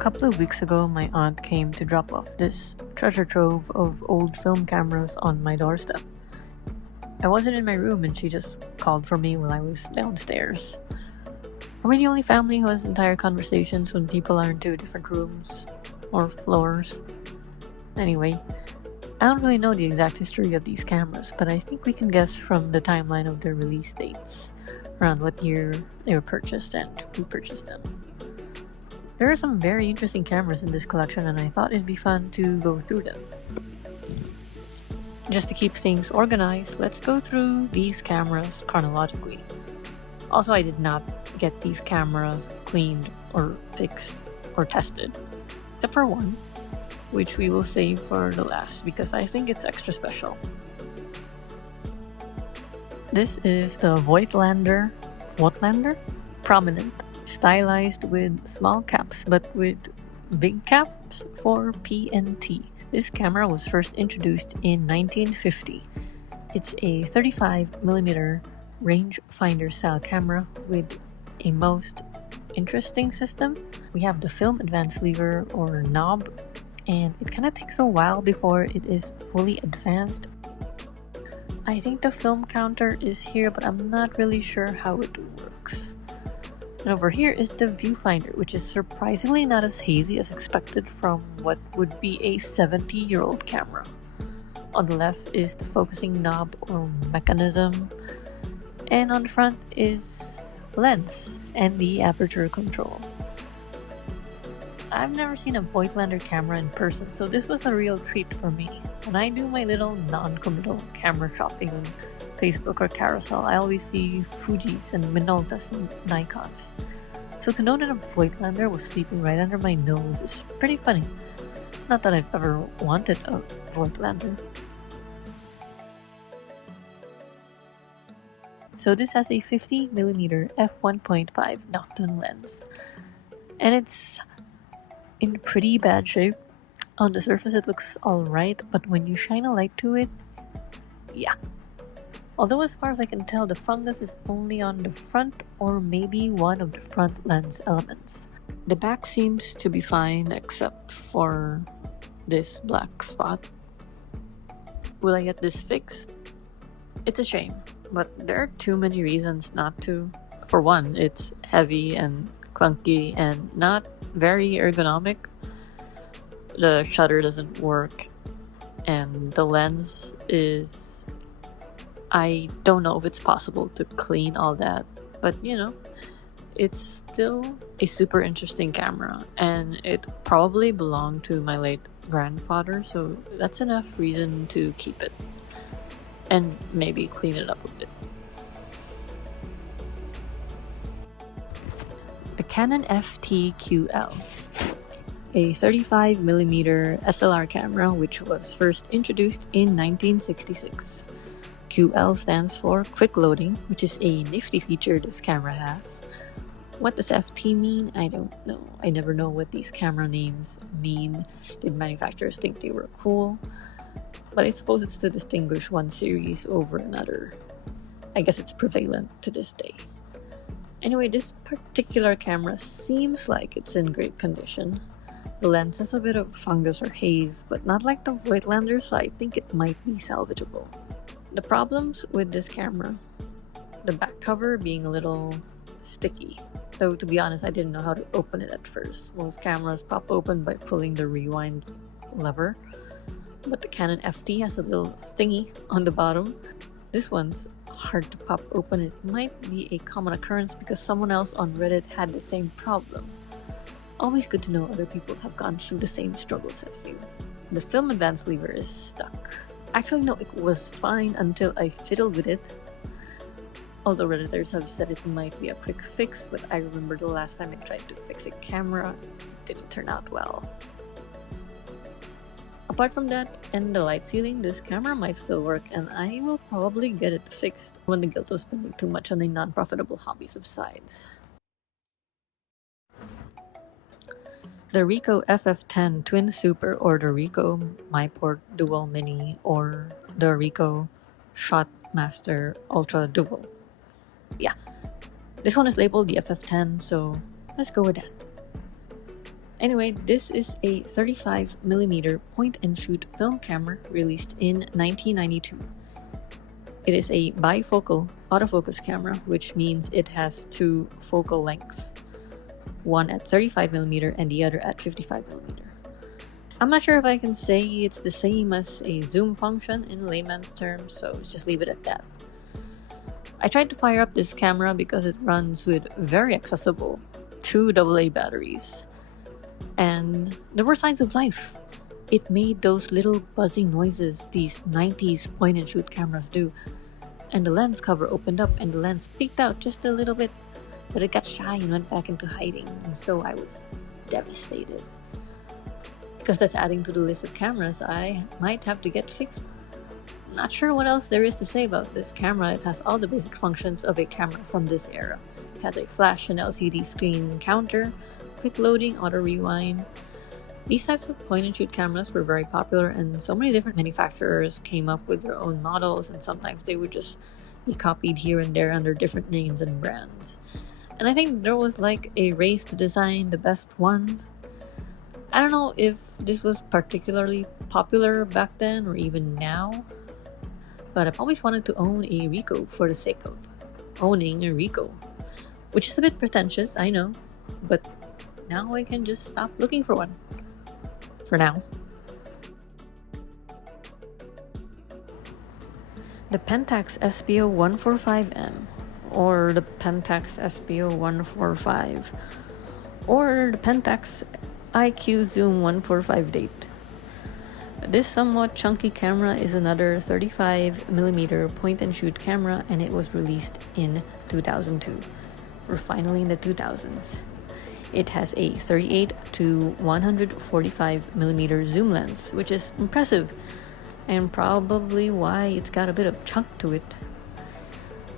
couple of weeks ago, my aunt came to drop off this treasure trove of old film cameras on my doorstep. I wasn't in my room and she just called for me while I was downstairs. Are we the only family who has entire conversations when people are in two different rooms or floors? Anyway, I don't really know the exact history of these cameras, but I think we can guess from the timeline of their release dates, around what year they were purchased and who purchased them. There are some very interesting cameras in this collection and I thought it'd be fun to go through them. Just to keep things organized, let's go through these cameras chronologically. Also, I did not get these cameras cleaned or fixed or tested, except for one, which we will save for the last because I think it's extra special. This is the Voigtlander Prominent, stylized with small caps but with big caps for P&T. This camera was first introduced in 1950. It's a 35mm rangefinder style camera with a most interesting system. We have the film advance lever or knob, and it kind of takes a while before it is fully advanced. I think the film counter is here, but I'm not really sure how it works. And over here is the viewfinder, which is surprisingly not as hazy as expected from what would be a 70-year-old camera. On the left is the focusing knob or mechanism, and on the front is lens and the aperture control. I've never seen a Voigtlander camera in person, so this was a real treat for me. When I do my little non-committal camera shopping on Facebook or Carousel, I always see Fujis and Minoltas and Nikons. So to know that a Voigtlander was sleeping right under my nose is pretty funny. Not that I've ever wanted a Voigtlander. So this has a 50mm f1.5 Nocton lens. And it's in pretty bad shape. On the surface it looks alright, but when you shine a light to it, yeah. Although as far as I can tell, the fungus is only on the front or maybe one of the front lens elements. The back seems to be fine except for this black spot. Will I get this fixed? It's a shame, but there are too many reasons not to. For one, it's heavy and clunky and not very ergonomic. The shutter doesn't work and the lens is... I don't know if it's possible to clean all that, but you know, it's still a super interesting camera and it probably belonged to my late grandfather, so that's enough reason to keep it and maybe clean it up a bit. The Canon FT-QL, a 35mm SLR camera which was first introduced in 1966. QL stands for Quick Loading, which is a nifty feature this camera has. What does FT mean? I don't know. I never know what these camera names mean. Did manufacturers think they were cool? But I suppose it's to distinguish one series over another. I guess it's prevalent to this day. Anyway, this particular camera seems like it's in great condition. The lens has a bit of fungus or haze, but not like the Voigtlander, so I think it might be salvageable. The problems with this camera, the back cover being a little sticky. Though to be honest, I didn't know how to open it at first. Most cameras pop open by pulling the rewind lever, but the Canon FT has a little thingy on the bottom. This one's hard to pop open. It might be a common occurrence because someone else on Reddit had the same problem. Always good to know other people have gone through the same struggles as you. The film advance lever is stuck. Actually, no, it was fine until I fiddled with it. Although Redditors have said it might be a quick fix, but I remember the last time I tried to fix a camera, it didn't turn out well. Apart from that and the light ceiling, this camera might still work and I will probably get it fixed when the guilt of spending too much on a non-profitable hobby subsides. The Ricoh FF10 Twin Super or the Ricoh MyPort Dual Mini or the Ricoh Shotmaster Ultra Dual. Yeah, this one is labeled the FF10, so let's go with that. Anyway, this is a 35mm point-and-shoot film camera released in 1992. It is a bifocal autofocus camera, which means it has two focal lengths, one at 35mm and the other at 55mm. I'm not sure if I can say it's the same as a zoom function in layman's terms, so let's just leave it at that. I tried to fire up this camera because it runs with very accessible 2 AA batteries. And there were signs of life. It made those little buzzing noises these 90s point-and-shoot cameras do. And the lens cover opened up and the lens peeked out just a little bit, but it got shy and went back into hiding, and so I was devastated. Because that's adding to the list of cameras I might have to get fixed. Not sure what else there is to say about this camera. It has all the basic functions of a camera from this era. It has a flash and LCD screen counter, quick loading, auto rewind. These types of point-and-shoot cameras were very popular, and so many different manufacturers came up with their own models, and sometimes they would just be copied here and there under different names and brands. And I think there was like a race to design the best one. I don't know if this was particularly popular back then or even now, but I've always wanted to own a Ricoh for the sake of owning a Ricoh, which is a bit pretentious, I know, but now I can just stop looking for one. For now. The Pentax SPO145M, or the Pentax SPO145, or the Pentax IQ Zoom 145 Date. This somewhat chunky camera is another 35mm point-and-shoot camera, and it was released in 2002. We're finally in the 2000s. It has a 38 to 145mm zoom lens, which is impressive, and probably why it's got a bit of chunk to it.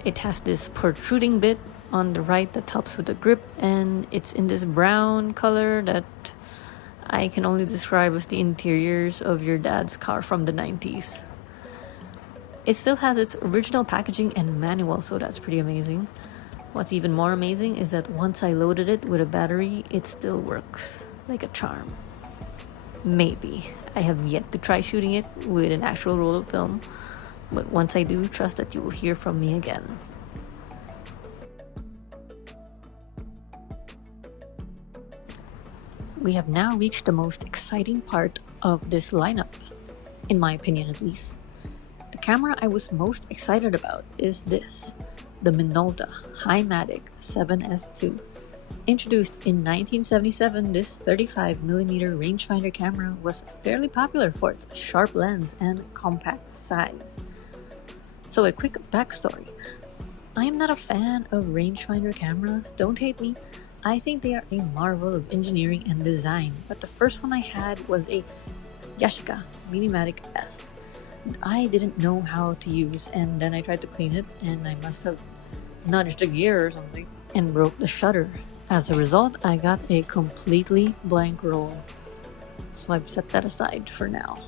It has this protruding bit on the right that helps with the grip, and it's in this brown color that I can only describe as the interiors of your dad's car from the 90s. It still has its original packaging and manual, so that's pretty amazing. What's even more amazing is that once I loaded it with a battery, it still works like a charm. Maybe. I have yet to try shooting it with an actual roll of film, but once I do, trust that you will hear from me again. We have now reached the most exciting part of this lineup, in my opinion at least. The camera I was most excited about is this, the Minolta Hi-matic 7S2. Introduced in 1977, this 35mm rangefinder camera was fairly popular for its sharp lens and compact size. So a quick backstory. I am not a fan of rangefinder cameras, don't hate me. I think they are a marvel of engineering and design, but the first one I had was a Yashica Minimatic S. I didn't know how to use, and then I tried to clean it, and I must have nudged the gear or something and broke the shutter. As a result, I got a completely blank roll. So I've set that aside for now.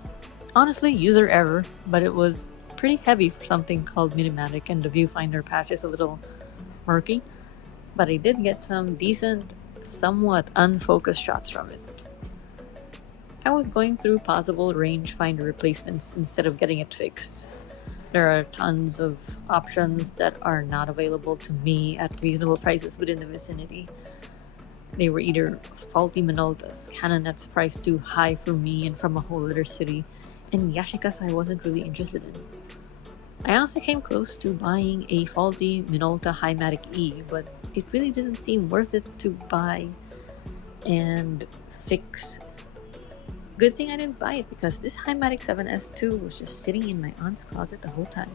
Honestly, user error, but it was pretty heavy for something called Minimatic, and the viewfinder patch is a little murky. But I did get some decent, somewhat unfocused shots from it. I was going through possible rangefinder replacements instead of getting it fixed. There are tons of options that are not available to me at reasonable prices within the vicinity. They were either faulty Minoltas, Canon that's priced too high for me and from a whole other city, and Yashicas I wasn't really interested in. I also came close to buying a faulty Minolta Hi-matic E, but it really didn't seem worth it to buy and fix. Good thing I didn't buy it, because this Hi-matic 7S2 was just sitting in my aunt's closet the whole time.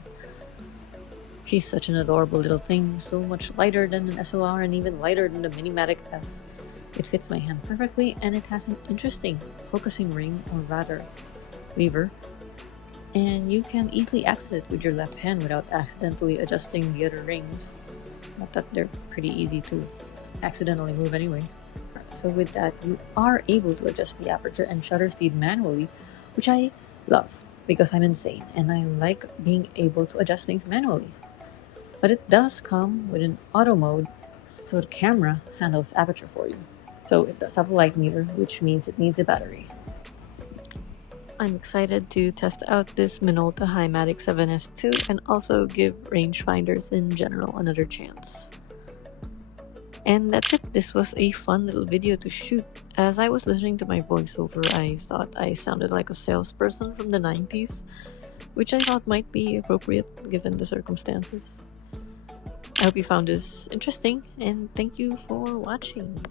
She's such an adorable little thing, so much lighter than an SLR and even lighter than the Minimatic S. It fits my hand perfectly, and it has an interesting focusing ring, or rather, lever, and you can easily access it with your left hand without accidentally adjusting the other rings. Not that they're pretty easy to accidentally move anyway. So with that, you are able to adjust the aperture and shutter speed manually, which I love because I'm insane and I like being able to adjust things manually. But it does come with an auto mode, so the camera handles aperture for you. So it does have a light meter, which means it needs a battery. I'm excited to test out this Minolta Hi-matic 7S2 and also give rangefinders in general another chance. And that's it. This was a fun little video to shoot. As I was listening to my voiceover, I thought I sounded like a salesperson from the 90s, which I thought might be appropriate given the circumstances. I hope you found this interesting, and thank you for watching.